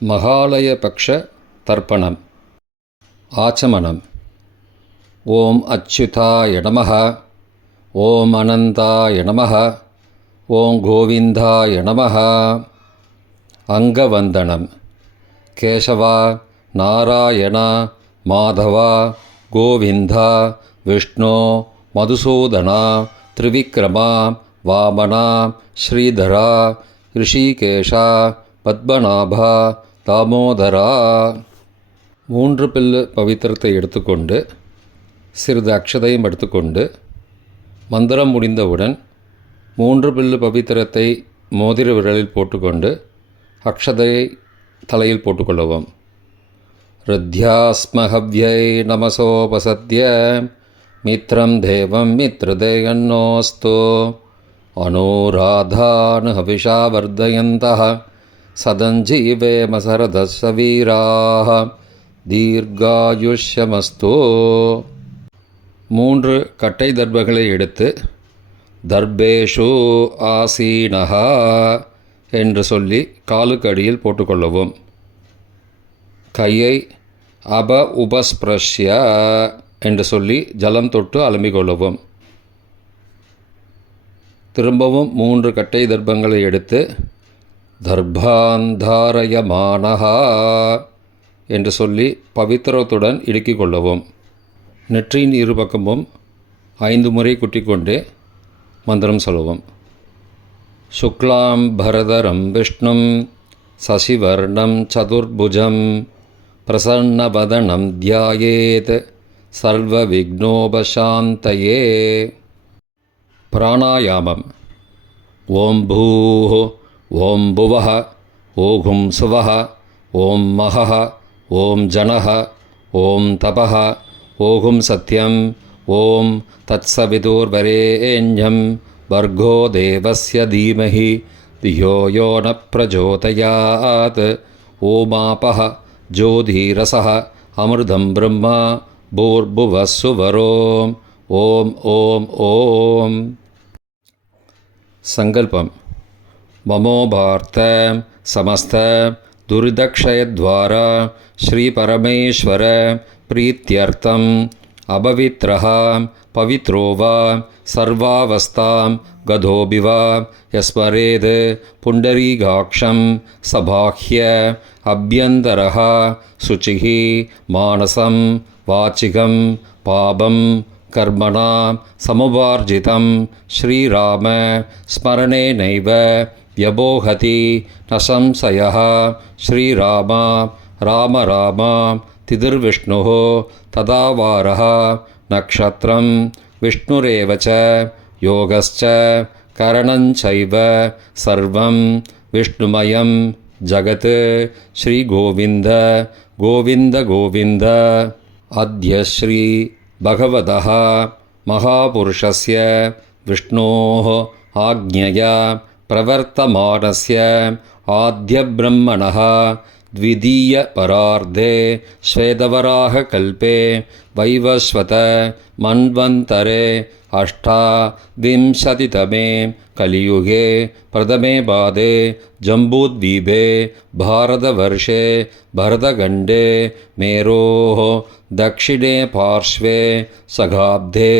மகாலயபக்ஷ தர்ப்பணம். ஆச்சமனம். ஓம் அச்சுதாய நமः. ஓம் அனந்தாய நமः. ஓம் கோவிந்தாய நமः. அங்கவந்தனம். கேசவா, நாராயணா, மாதவா, கோவிந்தா, விஷ்ணு, மதுசூதனா, திரிவிக்ரமா, வாமனா, ஸ்ரீதரா, ரிஷிகேஷா, பத்மநாபா, தாமோதரா. 3 பில்லு பவித்திரத்தை எடுத்துக்கொண்டு சிறிது அக்ஷதையும் எடுத்துக்கொண்டு மந்திரம் முடிந்தவுடன் 3 பில்லு பவித்திரத்தை மோதிர விரலில் போட்டுக்கொண்டு அக்ஷதையை தலையில் போட்டுக்கொள்ளவும். ருத்யாஸ்மஹவ்யை நமசோபசத்ய மித்ரம் தேவம் மித்ருதேயன்னோஸ்து அனுராதான் ஹவிஷா வர்தயந்தः சதஞ்சீவேம சரதஸ்ஸ வீராः தீர்காயுஷ்யமஸ்து. 3 கட்டை தர்பங்களை எடுத்து தர்பேஷு ஆசீனஹ என்று சொல்லி காலுக்கு அடியில் போட்டுக்கொள்ளவும். கையை உபஸ்பிரஷ்ய என்று சொல்லி ஜலம் தொட்டு அலம்பிக்கொள்ளவும். திரும்பவும் 3 கட்டை தர்பங்களை எடுத்து தர்பாந்தாரயமானஹா என்று சொல்லி பவித்திரத்துடன் இடுக்கிக் கொள்ளவும். நெற்றியின் இருபக்கமும் 5 முறை குட்டிக்கொண்டே மந்திரம் சொல்லவும். சுக்லாம் பரதரம் விஷ்ணும் சசிவர்ணம் சதுர்புஜம் பிரசன்னவதனம் தியாயேத் சர்வ விக்னோபசாந்தயே. பிராணாயாமம். ஓம் பூஹ ஓம் புவஹ ஓகும் சுவஹ ஓம் மஹஹ ஓம் ஜனஹ ஓம் தபஹ ஓகும் சத்யம் ஓம் தத்சவிதுர்வரேண்யம் வர்கோ தேவஸ்ய தீமஹி தியோ யோ ந பிரச்சோதயாத். ஓமாபஹ ஜோதிரசஹ அமிர்தம் பிரம்மா பூர்புவः சுவரோம். ஓம் ஓம் ஓம். சங்கல்பம். மமோபார்த்த சமஸ்த துரிதக்ஷயத்வாரா ஸ்ரீ பரமேஸ்வர பிரீத்யர்த்தம் அபவித்ரஹ பவித்ரோ வா சர்வாவஸ்தாம் கதோபிவா யஸ்மரேத் புண்டரீகாக்ஷம் சபாஹ்ய அப்யந்தரஹ சுச்சிஹி மானசம் வாச்சிகம் பாபம் கர்மணா சமுபார்ஜிதம் ஸ்ரீராம ஸ்மரணேனைவ வ்யபோஹதி ந சம்சயः. ஸ்ரீராமா ராம ராமா திதிர்விஷ்ணுः ததாவாரः நக்ஷத்ரம் விஷ்ணுரேவ ச யோகஸ்ச கரணஞ்சைவ சர்வம் விஷ்ணுமயம் ஜகத். ஸ்ரீகோவிந்த கோவிந்த கோவிந்த. அத்ய ஸ்ரீ பகவதः மகாபுருஷஸ்ய விஷ்ணோः ஆக்ஞயா பிரவர்த்தமானஸ்ய ஆத்யப்ரம்மணः த்விதீயபரார்த்தே ஸ்வேதவராககல்பே வைவஸ்வத மன்வந்தரே அஷ்டாவிம்சதிதமே கலியுகே பிரதமே பாதே ஜம்பூத்வீபே பாரதவர்ஷே பரதகண்டே மேரோः दक्षिणे पार्श्वे सगाब्धे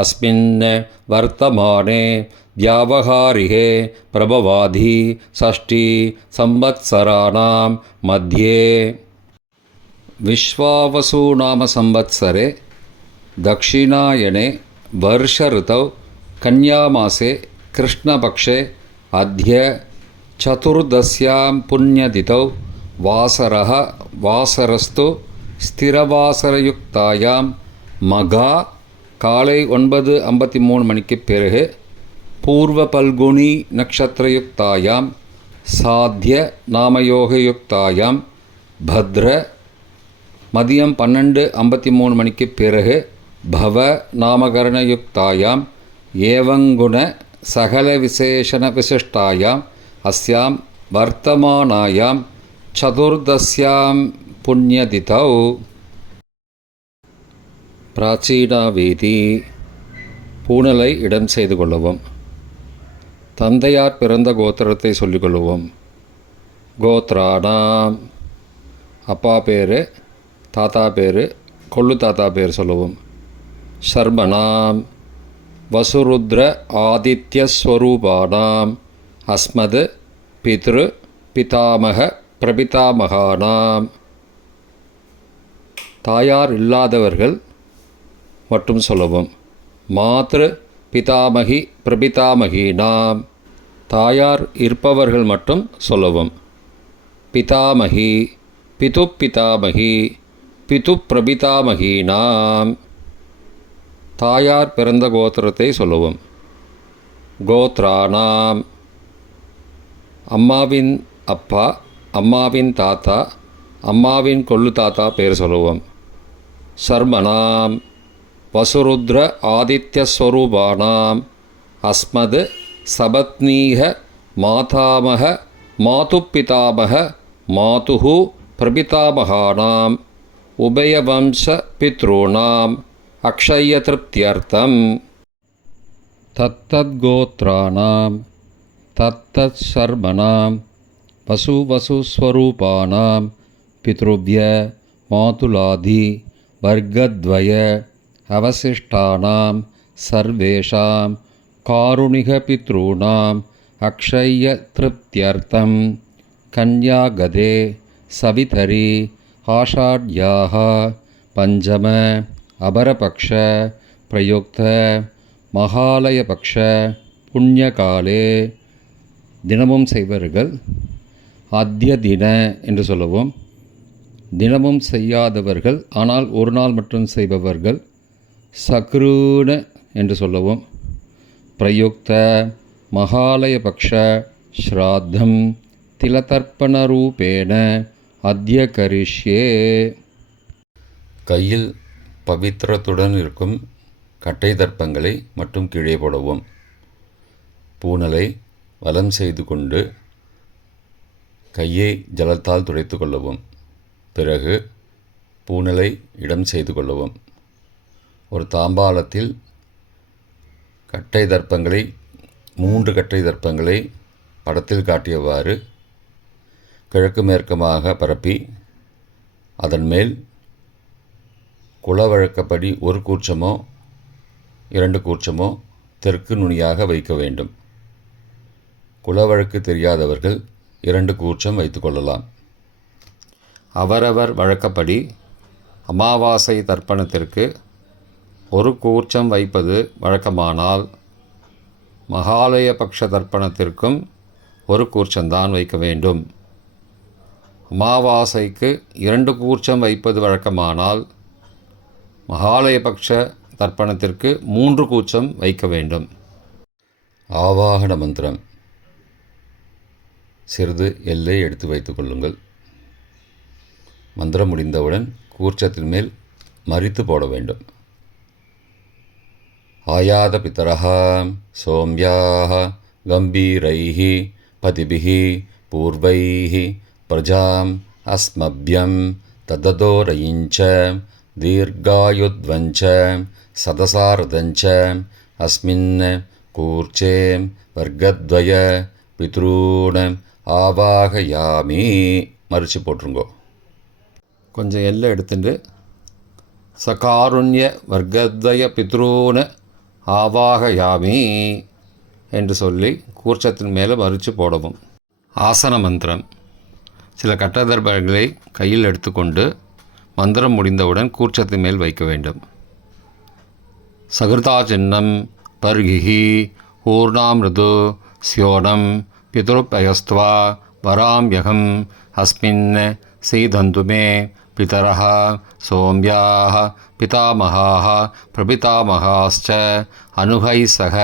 अस्मिन् वर्तमाने व्यावहारिके प्रभवाधि षष्ठी संवत्सराणां मध्ये. विश्वावसु नाम संवत्सरे दक्षिणायने वर्ष ऋतौ कन्यामासे कृष्णपक्षे अद्य चतुर्दश्यां पुण्यतिथौ वासरः वासरस्तु ஸ்திரவாசரயுக்தாயாம் மகா காலை 9:53 மணிக்கு பிறகு பூர்வ பல்குனி நக்ஷத்திரயுக்தாயாம் சாத்திய நாமயோகயுக்தாயாம் பத்ர மதியம் 12:53 மணிக்கு பிறகு பவ நாமகரணயுக்தாயாம் ஏவங்குண சகல விசேஷண விசிஷ்டாயாம் அஸ்யாம் வர்த்தமானாயாம் சதுர்தஸ்யாம் புண்ணியதிதௌ. பிராச்சீனாவேதி. பூணலை இடம் செய்து கொள்ளவும். தந்தையார் பிறந்த கோத்திரத்தை சொல்லிக்கொள்வோம். கோத்ராணாம் அப்பா பேர், தாத்தா பேர், கொள்ளு தாத்தா பேர் சொல்லுவோம். சர்மணாம் வசுருத்ர ஆதித்யஸ்வரூபானாம் அஸ்மத் பித்ரு பிதாமக பிரபிதாமகானாம். தாயார் இல்லாதவர்கள் மட்டும் சொல்லவும். மாத்ரு பிதாமகி பிரபிதாமகீனாம். தாயார் இருப்பவர்கள் மட்டும் சொல்லவும். பிதாமகி பிது பிதாமகி பிது பிரபிதாமகீனாம். தாயார் பிறந்த கோத்திரத்தை சொல்லவும். கோத்ரானாம் அம்மாவின் அப்பா, அம்மாவின் தாத்தா, அம்மாவின் கொள்ளு தாத்தா பேர் சொல்லுவோம். சர்மணாம் வசுருத்ர ஆதித்யஸ்வரூபானாம் அஸ்மத் சபத்னீக மாதாமக மாதுப்பிதாமக மாதுஹு பிரபிதாமகானாம் உபயவம்ச பித்ருணாம் அக்ஷயத்ருப்தியர்த்தம். தத்தத்கோத்ராணாம் தத்தத்சர்மணாம் வசுஸ்வரூபானாம் பித்ருவ்ய மாதுலாதி வர்க்கத்வய அவசிஷ்டானாம் சர்வேஷாம் காருணிகபித்ருணாம் அக்ஷயத்ருப்தியர்த்தம் கன்யாகதே சவிதரி ஆஷாட்யாः பஞ்சம அபரபக்ஷ பிரயுக்த மகாலயபக்ஷ புண்ணியகாலே. தினமும் செய்வர்கள் அத்ய தின என்று சொல்லவும். தினமும் செய்யாதவர்கள் ஆனால் ஒரு நாள் மட்டும் செய்பவர்கள் சக்ரூண என்று சொல்லவும். பிரயுக்த மகாலயபக்ஷ ஸ்ராத்தம் திலதர்ப்பணரூபேண அத்ய கரிஷ்யே. கையில் பவித்திரத்துடன் இருக்கும் கட்டை தர்ப்பங்களை மட்டும் கீழே போடவும். பூனலை வலம் செய்து கொண்டு கையை ஜலத்தால் துடைத்து கொள்ளவும். பிறகு பூனலை இடம் செய்து கொள்ளவும். ஒரு தாம்பாளத்தில் கட்டை தர்ப்பங்களை 3 கட்டை தர்ப்பங்களை படத்தில் காட்டியவாறு கிழக்கு மேற்கமாக பரப்பி அதன் மேல் குலவழக்கப்படி 1 கூர்ச்சமோ 2 கூர்ச்சமோ தெற்கு நுனியாக வைக்க வேண்டும். குலவழக்கு தெரியாதவர்கள் 2 கூர்ச்சம் வைத்து கொள்ளலாம். அவரவர் வழக்கப்படி அமாவாசை தர்ப்பணத்திற்கு 1 கூர்ச்சம் வைப்பது வழக்கமானால் மகாலயபக்ஷ தர்ப்பணத்திற்கும் 1 கூர்ச்சம்தான் வைக்க வேண்டும். அமாவாசைக்கு 2 கூர்ச்சம் வைப்பது வழக்கமானால் மகாலயபக்ஷ தர்ப்பணத்திற்கு 3 கூர்ச்சம் வைக்க வேண்டும். ஆவாகன மந்திரம். சிறிது எல்லை எடுத்து வைத்துக் கொள்ளுங்கள். மந்திரம் முடிந்தவுடன் கூர்ச்சத்தின் மேல் மரித்து போட வேண்டும். ஆயாத பிதரஹ சோம்யாஹ கம்பீரைஹ பதிபிஹ பூர்வைஹ பிரஜாம் அஸ்மப்யம் தததோரயிஞ்ச தீர்காயுத்வஞ்ச சதசாரதஞ்ச அஸ்மின் கூர்ச்சே வர்க்கத்வய பித்ரூண ஆவாகயாமி. மறித்து போட்டுருங்கோ. கொஞ்சம் எல்லை எடுத்துட்டு சகாருண்ய வர்க்கத்வய பித்ரூண ஆவாகயாமி என்று சொல்லி கூர்ச்சத்தின் மேலே மறித்து போடவும். ஆசன மந்திரம். சில கட்டதர்பங்களை கையில் எடுத்துக்கொண்டு மந்திரம் முடிந்தவுடன் கூர்ச்சத்தின் மேல் வைக்க வேண்டும். சகிருதா சின்னம் பர்கிஹி ஊர்ணாமிருது ஸ்யோனம் பிதுருப்பயஸ்த்வா வராம்யகம் அஸ்மின் சீதந்துமே பிதரஹ சோம்யாஹ பிதாமகாஹ பிரபிதாமகாஸ்ச அனுகை சக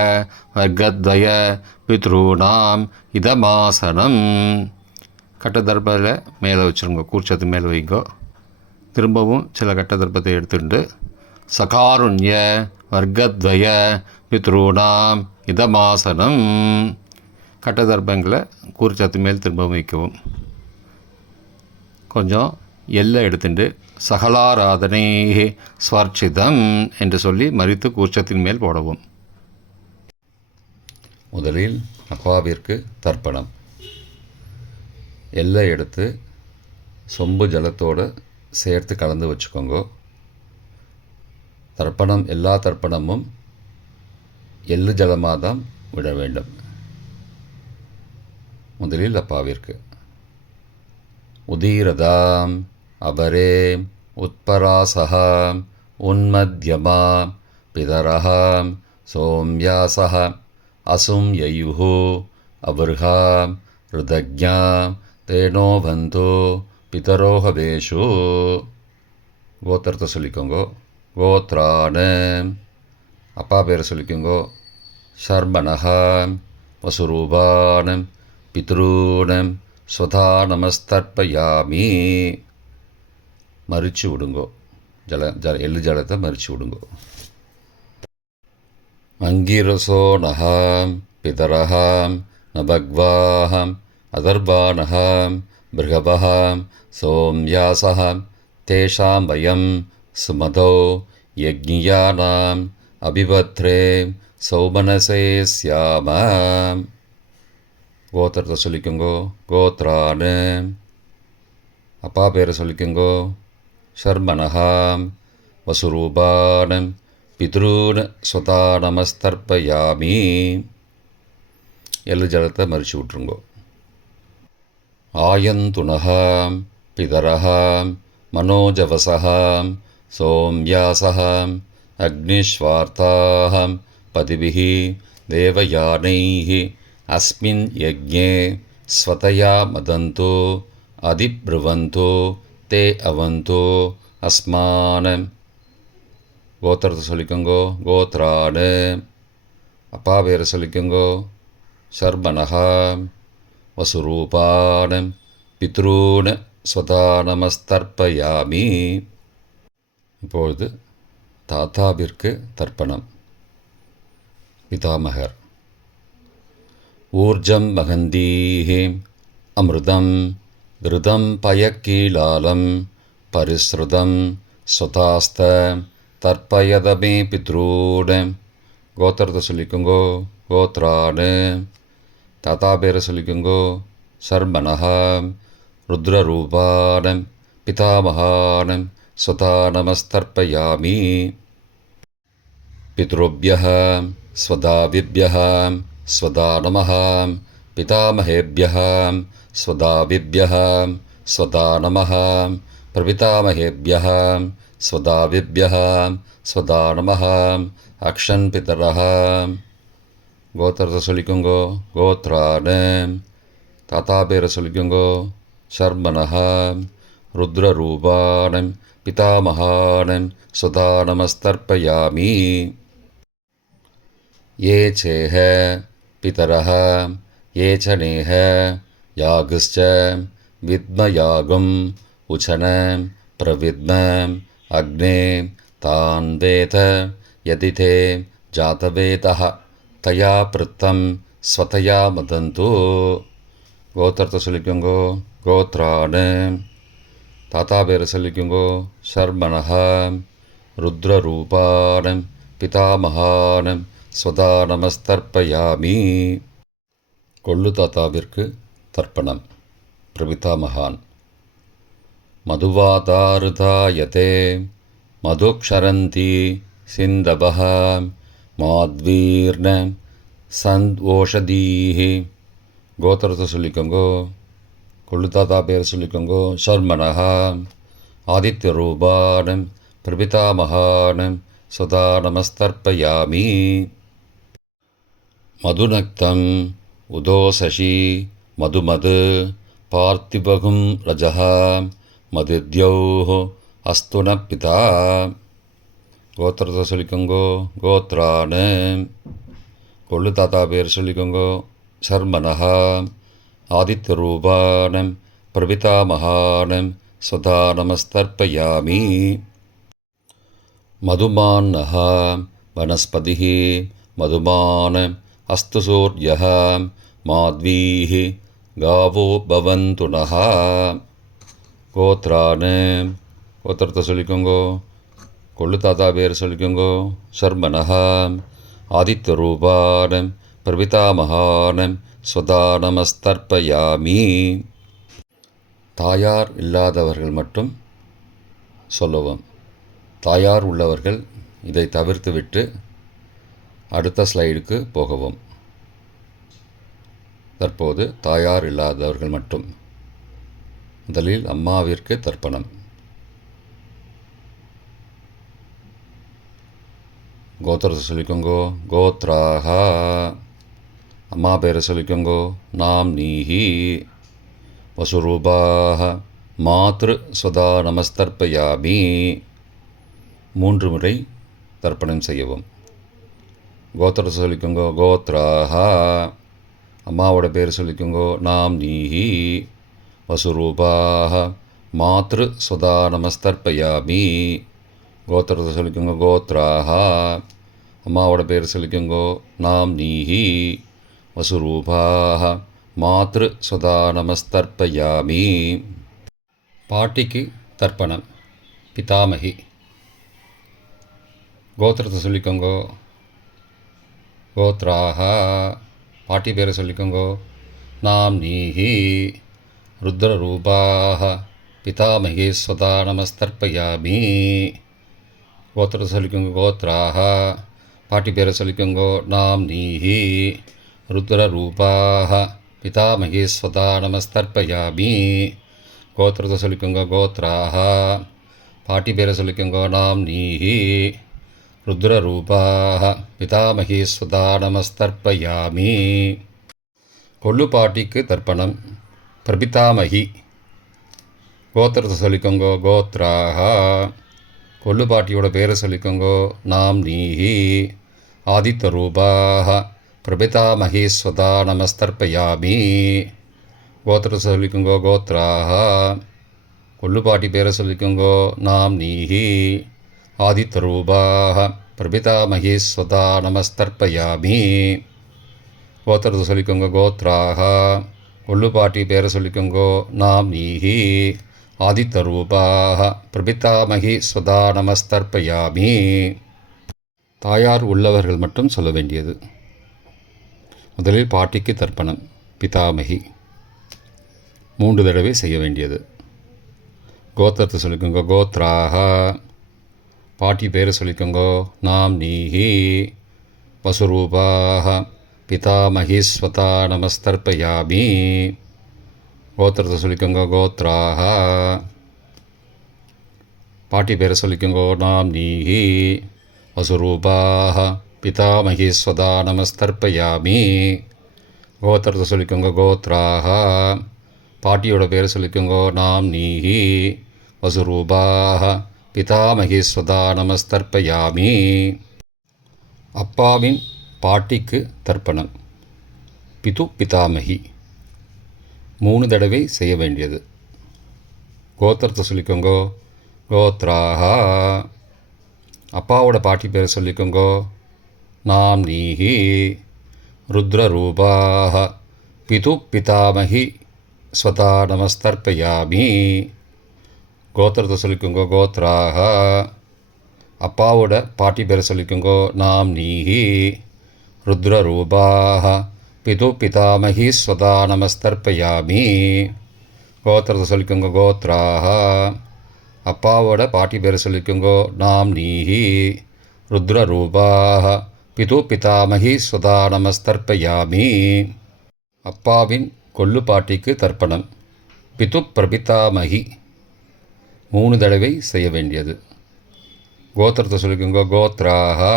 வர்க்கத்வய பித்ருணாம் இதமாசனம். கட்டதர்பத்தில் மேலே வச்சுருங்க. கூர்ச்சத்து மேலே வைங்கோ. திரும்பவும் சில கட்டதர்பத்தை எடுத்துட்டு சகாருண்ய வர்க்கத்வய பித்ருணாம் இதமாசனம். கட்டதர்பங்களை கூர்ச்சத்து மேல் திரும்பவும் வைக்கவும். கொஞ்சம் எல்லை எடுத்துட்டு சகலாராதனை ஸ்வர்ச்சிதம் என்று சொல்லி மறித்து கூர்ச்சத்தின் மேல் போடவும். முதலில் அப்பாவிற்கு தர்ப்பணம். எல்லை எடுத்து சொம்பு ஜலத்தோடு சேர்த்து கலந்து வச்சுக்கோங்க. தர்ப்பணம் எல்லா தர்ப்பணமும் எள்ளு ஜலமாக தான் விட வேண்டும். முதலில் அப்பாவிற்கு உதீரதாம் அபரே உத்பராசகாம் உன்மத்யமாம் பிதரஹாம் சோம்யாசஹ அசும் யயுஹு அபர்ஹாம் ருதக்ஞாம் தேனோபந்தோ பிதரோஹவேஷு. கோத்திரத்தை சொல்லிக்கோங்கோ. கோத்ரான அப்பா பேரை சொல்லிக்கோங்கோ. ஷர்மணஹாம் வசுரூபானம் பித்ரூனம் ஸ்வதா நமஸ்தர்ப்பயாமி. மறித்து விடுங்கோ. எள்ளு ஜலத்தை மறித்து விடுங்கோ. அங்கிரசோ நகாம் பிதரஹாம் நபக்வாஹம் அதர்பானஹாம் பிருகபஹாம் சோம்யாசஹாம் தேஷாம் வயம் சுமதோ யக்ஞியானாம் அபிபத்ரே சௌமனசே ஸ்யாமாம். கோத்திரத்தை சொல்லிக்கோங்கோ. கோத்ரானு அப்பா பேரை சொல்லிக்கோங்கோ. ஷர்மணஹாம் வசுரூபானம் பித்ரூன் ஸ்வதா நமஸ்தர்ப்பயாமி. எள்ளு ஜலத்தை மறித்து விட்ருங்கோ. ஆயந்துணஹாம் பிதரஹாம் மனோஜவசஹாம் சோம்யாசஹாம் அக்னிஷ்வார்த்தாஹாம் பதிபிஹி தேவயானைஹி அஸ்மின் யஜ்ஞே ஸ்வதயா மதந்தோ அதிப்ருவந்தோ தே அவந்தோ அஸ்மானம். கோத்திரத்தை சொல்லிக்கோங்கோ. கோத்ரானு அப்பா பேரை சொல்லிக்கோங்கோ. ஷர்மணஹாம் வசுரூபானம் பித்ரூன் ஸ்வதா நமஸ்தர்ப்பயாமி. இப்பொழுது தாத்தாவிற்கு தர்ப்பணம். பிதாமகர் ஊர்ஜம் மகந்தீஹி அமிர்தம் கிருதம் பயக்கீலாலம் பரிஸ்ருதம் ஸ்வதாஸ்த தர்ப்பயதமே பித்ரூன். கோத்திரத்தை சொல்லிக்கோங்கோ. கோத்ரானு தாத்தா பேரை சொல்லிக்கோங்கோ. ஷர்மணஹாம் ருத்ரரூபானம் பிதாமகானம் ஸ்வதா நமஸ்தர்ப்பயாமி. பித்ருப்யஹ ஸ்வதாவிப்யஹ ஸ்வதா நமஹ பிதாமகேப்யஹ ஸ்வதாவிப்யஹ ஸ்வதா நமஹ பிரபிதாமகேப்யஹ ஸ்வதாவிப்யஹ ஸ்வதா நமஹ அக்ஷன் பிதரஹ. கோத்திரத்தை சொல்லிக்கோங்கோ. கோத்ரானு தாத்தா பேரை சொல்லிக்கோங்கோ. ஷர்மணஹாம் ருத்ரரூபானம் பிதாமகானம் ஸ்வதா நமஸ்தர்ப்பயாமி. ये चेह पितरः ये च नेह यागश्च विद्मयागुम् उचनं प्रविद्मम् अग्ने तान् वेद यदि ते जातवेदः तया पृत्तं स्वतया मदन्तु. கோத்திரத்தை சொல்லிக்கோங்கோ. கோத்ரானு தாத்தா பேரை சொல்லிக்கோங்கோ. ஷர்மணஹாம் ருத்ரரூபானம் பிதாமகானம் ஸ்வதா நமஸ்தர்ப்பயாமி. கொள்ளு தாத்தாவிற்கு தர்ப்பணம். பிரபிதாமகான் மதுவாதாருதாயதே மதுக்ஷரந்தி சிந்தபஹ மாத்வீர்ண சந்த்வோஷதீஹி. கோத்திரத்தை சொல்லிக்கோங்கோ. கொள்ளு தாத்தா பேரை சொல்லிக்கோங்கோ. ஷர்மணஹாம் ஆதித்யரூபானம் பிரபிதாமகானம் ஸ்வதா நமஸ்தர்ப்பயாமி. மதுநக்தம் உதோசசி மதுமது பார்த்திபகும் ரஜஹ மதித்யௌஹ அஸ்துன பிதா. கோத்திரத்தை சொல்லிக்கோங்கோ. கோத்ரானு கொள்ளு தாத்தா பேர் சொல்லிக்கோங்கோ. ஷர்மணஹாம் ஆதித்யரூபானம் பிரபிதாமகானம் ஸ்வதா நமஸ்தர்ப்பயாமி. மதுமான்னஹ வனஸ்பதிः மதுமான் அஸ்து சூர்யः மாத்வீः காவோ பவந்து நஹ. கோத்ரானு கோத்திரத்தை சொல்லிக்கோங்கோ. கொள்ளு தாத்தா பேர் சொல்லிக்கோங்கோ. ஷர்மணஹாம் ஆதித்யரூபானம் பிரபிதாமகானம் ஸ்வதா நமஸ்தர்ப்பயாமி. தாயார் இல்லாதவர்கள் மட்டும் சொல்லவும். தாயார் உள்ளவர்கள் இதை தவிர்த்துவிட்டு அடுத்த ஸ்லைடுக்கு போகவும். தற்போது தாயார் இல்லாதவர்கள் மட்டும். முதலில் அம்மாவிற்கு தர்ப்பணம். கோத்திரத்தை சொல்லிக்கோங்கோ. கோத்ராஹா. அம்மா பேரை சொல்லிக்கோங்கோ. நாம் நீஹி. வசுரூபாக மாத்ரு சுதா நமஸ்தர்ப்பயாமி. 3 முறை தர்ப்பணம் செய்யவும். கோத்திரத்தை சொல்லிக்கோங்கோ. கோத்ராஹா. அம்மாவோட பேர் சொல்லிக்கோங்கோ. நாம் நீஹி. வசுரூபாக மாத்ரு சுதா நமஸ்தர்ப்பயாமி. கோத்திரத்தை சொல்லிக்கோங்க. கோத்ராஹா. அம்மாவோட பேர் சொல்லிக்கோங்கோ. நாம் நீஹி. வசுரூபாக மாத்ரு சுதா நமஸ்தர்ப்பயாமி. பாட்டிக்கு தர்ப்பணம். பிதாமகி. கோத்திரத்தை சொல்லிக்கோங்கோ. கோத்ராஹா. பாட்டி பேரை சொல்லிக்கோங்கோ. நாம் நீஹி. ருத்ரரூபாக பிதாமகி ஸ்வதா நமஸ்தர்ப்பயாமி. கோத்திரத்தை சொல்லிக்கோங்க. கோத்ராஹா. பாட்டி பேரை சொல்லிக்கோங்கோ. நாம் நீஹி. ருத்ரரூபாக பிதாமகி ஸ்வதா நமஸ்தர்ப்பயாமி. கோத்திரத்தை சொல்லிக்கோங்க. கோத்ராஹா. பாட்டி பேரை சொல்லிக்கோங்கோ. நாம் நீஹி. ருத்ரரூபாக பிதாமகி ஸ்வதா நமஸ்தர்ப்பயாமி. கொள்ளு பாட்டிக்கு தர்ப்பணம். பிரபிதாமகி. கோத்திரத்தை சொல்லிக்கோங்கோ. கோத்ராஹா. கொள்ளு பாட்டியோட பேரை சொல்லிக்கோங்கோ. நாம் நீஹி. ஆதித்யரூபாக பிரபிதாமகி ஸ்வதா நமஸ்தர்ப்பயாமி. கோத்திரத்தை சொல்லிக்கோங்கோ. கோத்ராஹா. கொள்ளு பாட்டி பேரை சொல்லிக்கோங்கோ. நாம் நீஹி. ஆதித்யரூபாக பிரபிதாமகி ஸ்வதா நமஸ்தர்ப்பயாமி. கோத்திரத்தை சொல்லிக்கோங்க. கோத்ராஹா. கொள்ளு பாட்டி பேரை சொல்லிக்கோங்கோ. நாம் நீஹி. ஆதித்யரூபாக பிரபிதாமகி ஸ்வதா நமஸ்தர்ப்பயாமி. தாயார் உள்ளவர்கள் மட்டும் சொல்ல வேண்டியது. முதலில் பாட்டிக்கு தர்ப்பணம். பிதாமகி 3 தடவை செய்ய வேண்டியது. கோத்திரத்தை சொல்லிக்கோங்க. கோத்ராஹா. பாட்டி பேரை சொல்லிக்கோங்கோ. நாம் நீஹி. வசுரூபாக பிதாமகி ஸ்வதா நமஸ்தர்ப்பயாமி. கோத்திரத்தை சொல்லிக்கோங்க. கோத்ராஹா. பாட்டி பேரை சொல்லிக்கோங்கோ. நாம் நீஹி. வசுரூபாக பிதாமகி ஸ்வதா நமஸ்தர்ப்பயாமி. கோத்திரத்தை சொல்லிக்கோங்க. கோத்ராஹா. பாட்டியோட பேரை சொல்லிக்கோங்கோ. நாம் நீஹி. வசுரூபாக பிதாமகி ஸ்வதா நமஸ்தர்ப்பயாமி. அப்பாவின் பாட்டிக்கு தர்ப்பணம். பிது பிதாமகி 3 தடவை செய்ய வேண்டியது. கோத்திரத்தை சொல்லிக்கோங்கோ. கோத்ராஹா. அப்பாவோட பாட்டி பேரை சொல்லிக்கோங்கோ. நாம் நீஹி. ருத்ரரூபாக பிது பிதாமகி ஸ்வதா நமஸ்தர்ப்பயாமி. கோத்திரத்தை சொல்லிக்கோங்கோ. கோத்ராஹா. அப்பாவோட பாட்டி பேரை சொல்லிக்கோங்கோ. நாம் நீஹி. ருத்ரரூபாக பிது பிதாமகி ஸ்வதா நமஸ்தர்ப்பயாமி. கோத்திரத்தை சொல்லிக்கோங்க. கோத்ராஹா. அப்பாவோட பாட்டி பேரை சொல்லிக்கோங்கோ. நாம் நீஹி. ருத்ரரூபாக பிது பிதாமகி ஸ்வதா நமஸ்தர்ப்பயாமி. அப்பாவின் கொள்ளு பாட்டிக்கு தர்ப்பணம். பிது பிரபிதாமகி 3 தடவை செய்ய வேண்டியது. கோத்திரத்தை சொல்லிக்கோங்கோ. கோத்ராஹா.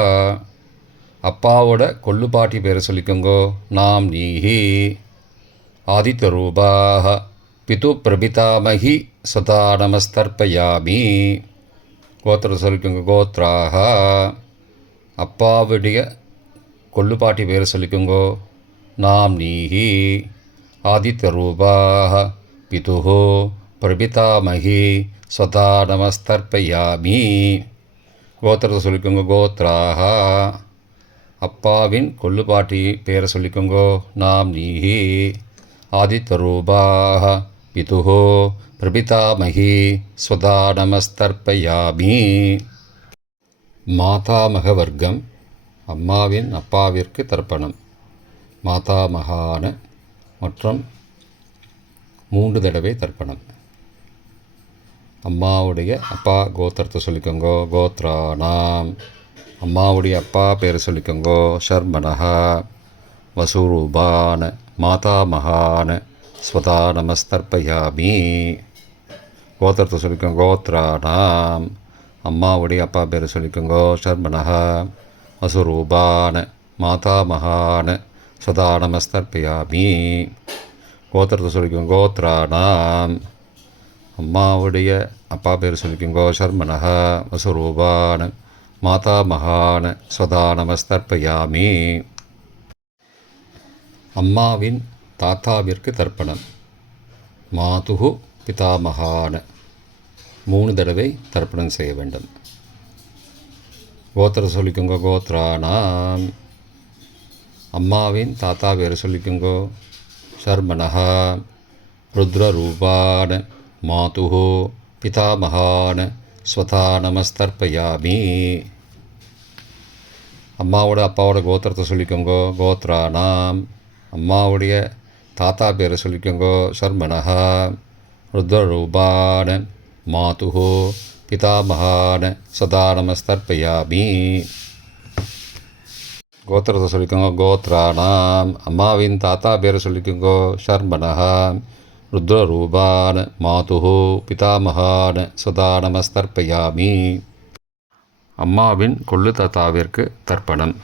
அப்பாவோட கொள்ளு பாட்டி பேரை சொல்லிக்கோங்கோ. நாம் நீஹி. ஆதித்யரூபாக பிது பிரபிதாமகி ஸ்வதா நமஸ்தர்ப்பயாமி. கோத்திரத்தை சொல்லிக்கோங்க. கோத்ராஹா. அப்பாவுடைய கொள்ளு பாட்டி பேரை சொல்லிக்கோங்கோ. நாம் நீஹி. ஆதித்யரூபாக பிது பிரபிதாமகி ஸ்வதா நமஸ்தர்ப்பயாமி. கோத்திரத்தை சொல்லிக்கோங்க. கோத்ராஹா. அப்பாவின் கொள்ளு பாட்டி பேரை சொல்லிக்கோங்கோ. நாம் நீஹி. ஆதித்யரூபாக பிது பிரபிதாமகி ஸ்வதா நமஸ்தர்ப்பயாமி. மாதாமக வர்க்கம். அம்மாவின் அப்பாவிற்கு தர்ப்பணம். மாதாமகான மற்றும் 3 தடவை தர்ப்பணம். அம்மாவுடைய அப்பா கோத்திரத்தை சொல்லிக்கோங்கோ. கோத்ராணாம். அம்மாவுடைய அப்பா பேர் சொல்லிக்கோங்கோ. ஷர்மனஹா. வசுரூபான் மாதாமகான் ஸ்வதா நமஸ்தர்ப்பயாமி. கோத்திரத்தை சொல்லிக்கோங்க. கோத்ராணாம். அம்மாவுடைய அப்பா பேர் சொல்லிக்கோங்கோ. ஷர்மனஹா. வசுரூபான் மாதாமகான் ஸ்வதா நமஸ்தர்ப்பயாமி. கோத்திரத்தை சொல்லிக்கோங்க. கோத்ராணாம். அம்மாவுடைய அப்பா பேர் சொல்லிக்கோங்கோ. ஷர்மனஹா. வசுரூபான் மாதாமகான் ஸ்வதா நமஸ்தர்ப்பயாமி. அம்மாவின் தாத்தாவிற்கு தர்ப்பணம். மாதுகு பிதாமகான் 3 தடவை தர்ப்பணம் செய்ய வேண்டும். கோத்திர சொல்லிக்கோங்க. கோத்ராணாம். அம்மாவின் தாத்தா பேர் சொல்லிக்கோங்கோ. ஷர்மனஹா. ருத்ரரூபான் மாதுகு பிதாமகான் ஸ்வதா நமஸ்தர்ப்பயாமி. அம்மாவோட அப்பாவோட கோத்திரத்தை சொல்லிக்கோங்கோ. கோத்ராணாம். அம்மாவுடைய தாத்தா பேரை சொல்லிக்கோங்கோ. ஷர்மனஹா. ருத்ரரூபான் மாதுகு பிதாமகான் சதா நமஸ்தர்ப்பயாமி. கோத்திரத்தை சொல்லிக்கோங்க. கோத்ராணாம். அம்மாவின் தாத்தா பேரை சொல்லிக்கோங்கோ. ஷர்மனஹா. ருத்ரரூபான் மாதுகு பிதாமகான் சதா நமஸ்தர்ப்பயாமி. அம்மாவின் கொள்ளு தாத்தாவிற்கு தர்ப்பணம்.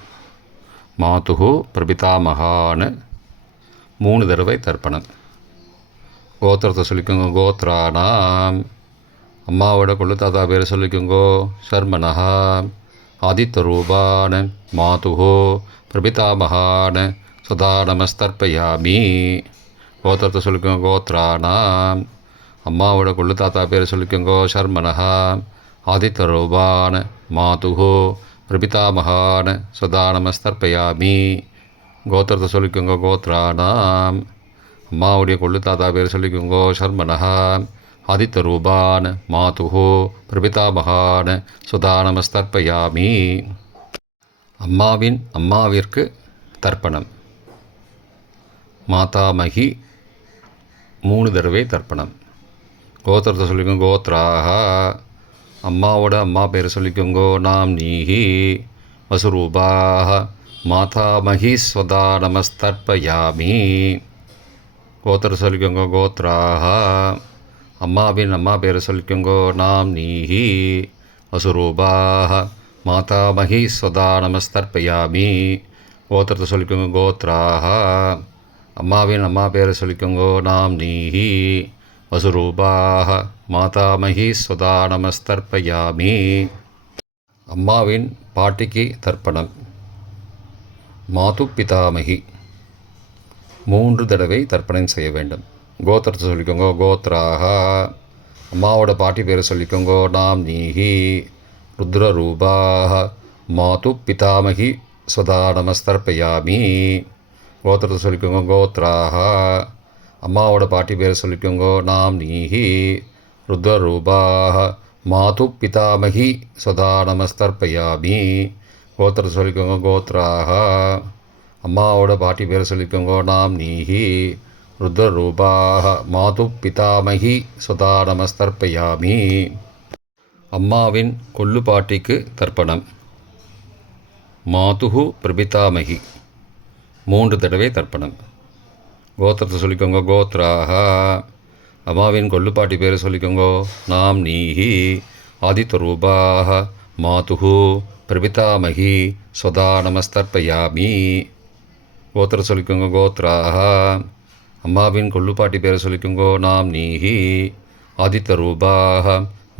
மாதுகு பிரபிதாமகான் 3 தடவை தர்ப்பணம். கோத்திரத்தை சொல்லிக்கோங்க. கோத்ராணாம். அம்மாவோட கொள்ளு தாத்தா பேர் சொல்லிக்கோங்கோ. ஷர்மனஹா. ஆதித்யரூபான் மாதுகு பிரபிதாமகான் சதா நமஸ்தர்ப்பயாமி. கோத்திரத்தை சொல்லிக்கோங்க. கோத்ராணாம். அம்மாவோட கொள்ளு தாத்தா பேர் சொல்லிக்கோங்கோ. ஷர்மனஹா. ஆதித்யரூபான் மாதுகு பிரபிதாமகான் சதா நமஸ்தர்ப்பயாமி. கோத்திரத்தை சொல்லிக்கோங்க. கோத்ராணாம். அம்மாவுடைய கொள்ளு தாத்தா பேர் சொல்லிக்கோங்கோ. ஷர்மனஹா. ஆதித்யரூபான் மாதுகு பிரபிதாமகான் சதா நமஸ்தர்ப்பயாமி. அம்மாவின் அம்மாவிற்கு தர்ப்பணம். மாதாமகி 3 தடவை தர்ப்பணம். கோத்திரத்தை சொல்லிக்கோங்க. கோத்ராஹா. அம்மாவோட அம்மா பேர் சொல்லிக்கோங்கோ. நாம் நீஹி வசுரூபாஹ மாதாமகி ஸ்வதா நமஸ்தர்ப்பயாமி. கோத்திர சொல்லிக்கோங்க. கோத்ராஹா. அம்மாவின் அம்மா பேர் சொல்லிக்கோங்கோ. நாம் நீஹி வசுரூபாஹ மாதாமகி ஸ்வதா நமஸ்தர்ப்பயாமி. கோத்திரத்தை சொல்லிக்கோங்க. கோத்ராஹா. அம்மாவின் அம்மா பேர் சொல்லிக்கோங்கோ. நாம் நீஹி வசுரூபாஹ மாதாமகி ஸ்வதா நமஸ்தர்ப்பயாமி. அம்மாவின் பாட்டிக்கு தர்ப்பணம். மாது பிதாமகி 3 தடவை தர்ப்பணம் செய்ய வேண்டும். கோத்திரத்தை சொல்லிக்கோங்க. கோத்ராஹா. அம்மாவோட பாட்டி பேர் சொல்லிக்கோங்கோ. நாம் நீஹி ருத்ரரூபாஹ மாது பிதாமகி ஸ்வதா நமஸ்தர்ப்பயாமி. கோத்திரத்தை சொல்லிக்கோங்க. கோத்ராஹா. அம்மாவோட பாட்டி பேர் சொல்லிக்கோங்கோ. நாம் நீஹி ருத்ரரூபாஹ மாது பிதாமகி ஸ்வதா நமஸ்தர்ப்பயாமி. கோத்திரத்தை சொல்லிக்கோங்க. கோத்ராஹா. அம்மாவோட பாட்டி பேர் சொல்லிக்கோங்கோ. நாம் நீஹி ருத்ரரூபாஹ மாது பிதாமகி ஸ்வதா நமஸ்தர்ப்பயாமி. அம்மாவின் கொள்ளு பாட்டிக்கு தர்ப்பணம். மாதுகு பிரபிதாமகி 3 தடவை தர்ப்பணம். கோத்திரத்தை சொல்லிக்கோங்க. கோத்ராஹா. அம்மாவின் கொள்ளுப்பாட்டி பேர் சொல்லிக்கோங்கோ. நாம் நீஹி ஆதித்யரூபாஹ மாதுகு பிரபிதாமகி ஸ்வதா நமஸ்தர்ப்பயாமி. கோத்திர சொல்லிக்கோங்க. கோத்ராஹா. அம்மாவின் கொள்ளுப்பாட்டி பேர் சொல்லிக்கோங்கோ. நாம் நீஹி ஆதித்யரூபாஹ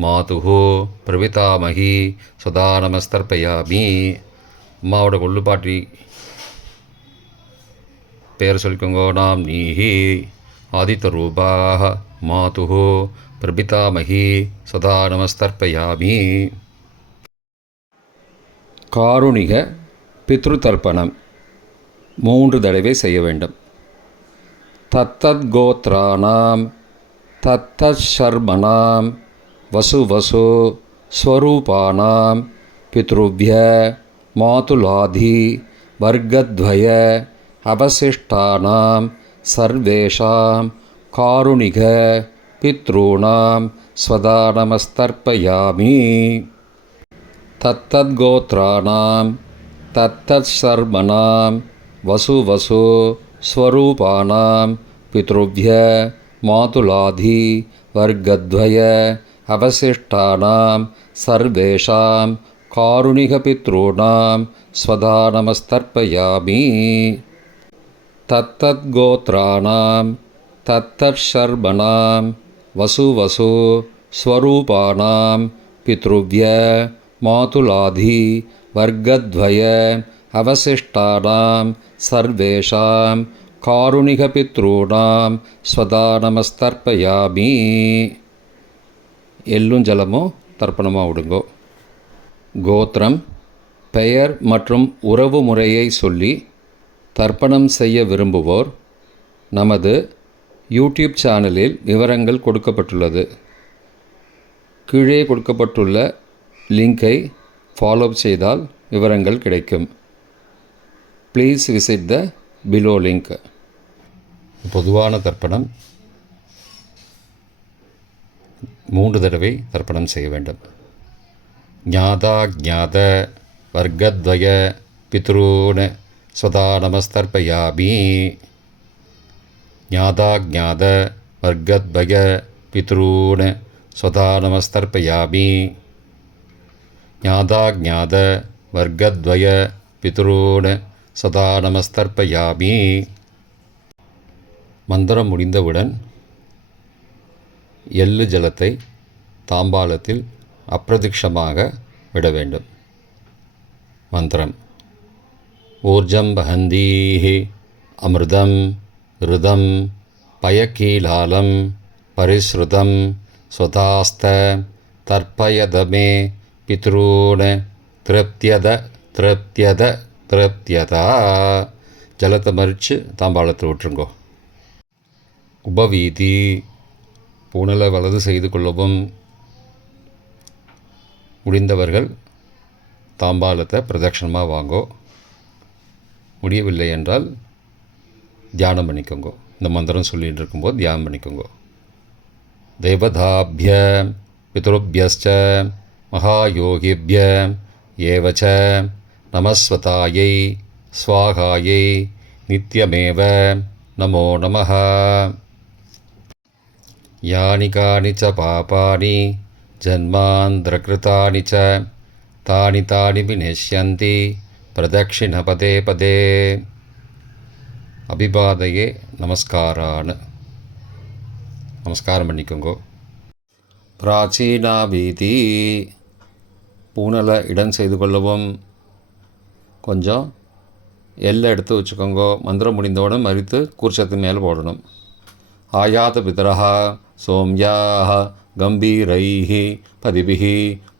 மாதுகு பிரபிதாமகி ஸ்வதா நமஸ்தர்ப்பயாமி. அம்மாவோட கொள்ளுப்பாட்டி பேர் சொல்லிக்கோங்கோ. நாம் நீஹி ஆதித்யரூபாஹ மாதுகு பிரபிதாமகி சதா நமஸ்தர்ப்பயாமி. காருணிக பித்ருதர்ப்பணம் 3 தடவை செய்ய வேண்டும். தத்தத் கோத்ராணாம் தத்தத் ஷர்மணாம் வசு ஸ்வரூபானாம் பித்ருவ்ய மாதுலாதி வர்க்கத்வய அவசிஷ்டானாம் சர்வேஷாம் காருணிக பித்ருணாம் स्वदा नमस्तर्पयामि तत्तद्गोत्राणां तत्तत्सर्मणां वसुवसु स्वरूपाणां पितृभ्य मातुलाधि वर्गद्वय अवशिष्टानां सर्वेषां कारुणिकपितॄणां स्वदा नमस्तर्पयामि तत्तद्गोत्राणां तत्तत्सर्मणां वसुवसु स्वरूपाणां पितृभ्य मातुलाधि वर्गद्वय अवशिष्टानां सर्वेषां कारुणिकपितॄणां स्वदा नमस्तर्पयामि எள்ளும் ஜலமும் தர்ப்பணமாக விடுங்கோ. கோத்திரம், பெயர் மற்றும் உறவு முறையை சொல்லி தர்ப்பணம் செய்ய விரும்புவோர் நமது யூடியூப் சேனலில் விவரங்கள் கொடுக்கப்பட்டுள்ளது. கீழே கொடுக்கப்பட்டுள்ள லிங்கை ஃபாலோ செய்தால் விவரங்கள் கிடைக்கும். Please visit the below link. பொதுவான தர்ப்பணம் 3 தடவை தர்ப்பணம் செய்ய வேண்டும். ஞாதா ஞாத வர்க்கத்வய பித்ரூன் ஸ்வதா நமஸ்தர்ப்பயாமி. ஞாதா ஞாத வர்க்கத்வய பித்ரூன் ஸ்வதா நமஸ்தர்ப்பயாமி. ஞாதா ஞாத வர்க்கத்வய பித்ரூன் ஸ்வதா நமஸ்தர்ப்பயாமி. மந்திரம் முடிந்தவுடன் எள்ளு ஜலத்தை தாம்பாளத்தில் அப்பிரதிக்ஷமாக விட வேண்டும். மந்திரம்: ஊர்ஜம் வஹந்தீஹி அமிர்தம் ருதம் பயக்கீலாலம் பரிஸ்ருதம் ஸ்வதாஸ்த தர்ப்பயதமே பித்ரூன் திருப்தியத திருப்தியத திருப்தியதா. ஜலத்தை மறித்து தாம்பாளத்தில் விட்டுருங்கோ. உபவீதி: பூணலை வலது செய்து கொள்ளவும். முடிந்தவர்கள் தாம்பாலத்தை பிரதட்சணமாக வாங்கோ. முடியவில்லை என்றால் தியானம் பண்ணிக்கோங்க. இந்த மந்திரம் சொல்லிகிட்டு இருக்கும்போது தியானம் பண்ணிக்கோங்க. தேவதாபிய பித்ருபியஸ்ச மகாயோகிபிய ஏவச்ச நமஸ்வதாயை ஸ்வாகாயை நித்யமேவ நமோ நமஹ. யானி கானி ச பாபானி ஜன்மாந்திரகிருதானி ச தானி தானி விநஷ்யந்தி பிரதக்ஷிண பதே பதே. அபிபாதையே நமஸ்காரான்னு நமஸ்காரம் பண்ணிக்கோங்கோ. பிராச்சீனா வீதி: பூனலை இடம் செய்து கொள்ளவும். கொஞ்சம் எல்லை எடுத்து வச்சுக்கோங்கோ. மந்திரம் முடிந்தவுடன் மறித்து கூர்ச்சத்தின் மேலே போடணும். ஆயாத பிதரஹ சோம்யாஹ கம்பீரைஹ பதிபிஹ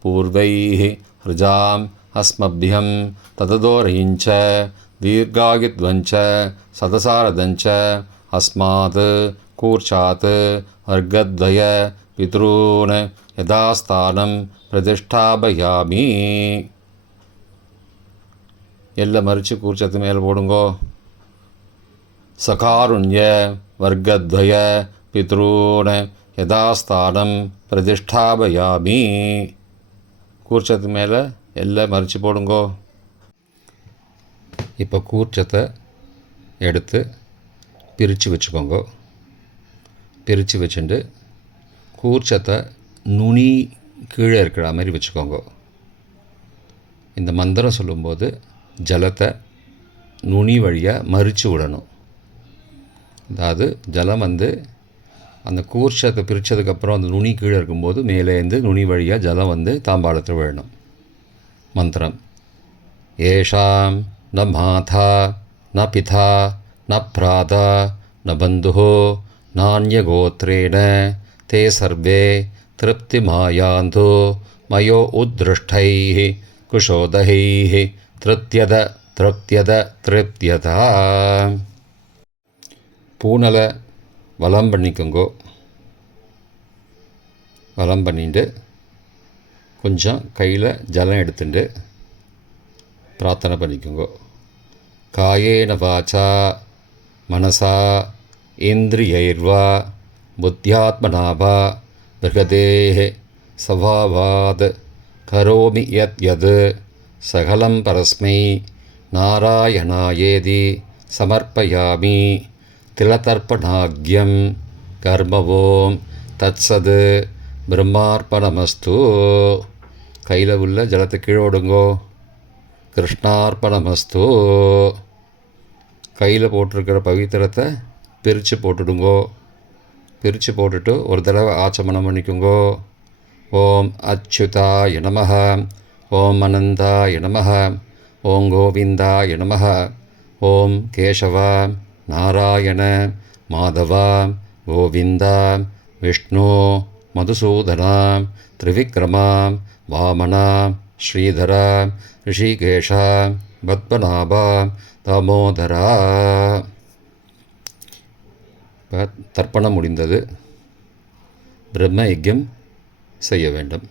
பூர்வைஹ ருஜாம் அஸ்மப்யம் தததோரயிஞ்ச தீர்காயுத்வஞ்ச சதசாரதஞ்ச அஸ்மாத் கூர்ச்சாத் வர்க்கத்வய பித்ரூன் யதாஸ்தானம் பிரதிஷ்டாபயாமி. எல்லாம் மறித்து கூர்ச்சத்து மேலே போடுங்கோ. சகாருண்ய வர்க்கத்வய பித்ரூன் யதாஸ்தானம் பிரதிஷ்டாபயாமி. கூர்ச்சத்து மேலே எல்லாம் மறித்து போடுங்கோ. இப்போ கூர்ச்சத்தை எடுத்து பிரித்து வச்சுக்கோங்க. பிரித்து வச்சுட்டு கூர்ச்சத்தை நுனி கீழே இருக்கிற மாதிரி வச்சுக்கோங்க. இந்த மந்திரம் சொல்லும்போது ஜலத்தை நுனி வழியாக மறித்து விடணும். அதாவது ஜலம் அந்த கூர்ச்சத்தை பிரித்ததுக்கப்புறம் அந்த நுனி கீழே இருக்கும்போது மேலேருந்து நுனி வழியாக ஜலம் தாம்பாளத்தில் விழணும். மந்திரம்: ஏஷாம் ந மாதா ந பிதா ந பிராதா ந பந்துஹோ நான்யகோத்ரேண தே சர்வே திருப்திமாயாந்தோ மயோ உத்ருஷ்டைः குஷோதகைः திருப்தியத திருப்தியத திருப்தியதா. பூனலை வலம் பண்ணிக்கோங்கோ. வலம் பண்ணிட்டு கொஞ்சம் கையில் ஜலம் எடுத்துட்டு பிரார்த்தனை பண்ணிக்கோங்கோ. காயேன வாச்சா மனசா இந்திரியைர்வா புத்தியாத்மனாவா பிருகதேः சபாவாத் கரோமி யத் யத் சகலம் பரஸ்மை நாராயணாயேதி சமர்ப்பயாமி திலதர்ப்பணாக்யம் கர்மவோம் தத்சத் பிரம்மார்ப்பணமஸ்து. கையில் உள்ள ஜலத்தை கீழோடுங்கோ. கிருஷ்ணார்ப்பணமஸ்து. கையில் போட்டிருக்கிற பவித்திரத்தை பிரித்து போட்டுடுங்கோ. பிரித்து போட்டுட்டு ஒரு தடவை ஆச்சமனம் பண்ணிக்குங்கோ. ஓம் அச்சுதாய நமஹ, ஓம் அனந்தாய நமஹ, ஓம் கோவிந்தாய நமஹ, ஓம் கேசவ நாராயண மாதவ கோவிந்த விஷ்ணு மதுசூதன திரிவிக்ரம வாமன ஸ்ரீதர ரிஷிகேஷ பத்மநாப தாமோதரா. தர்ப்பணம் முடிந்தது. பிரம்ம யஜ்யம் செய்ய வேண்டும்.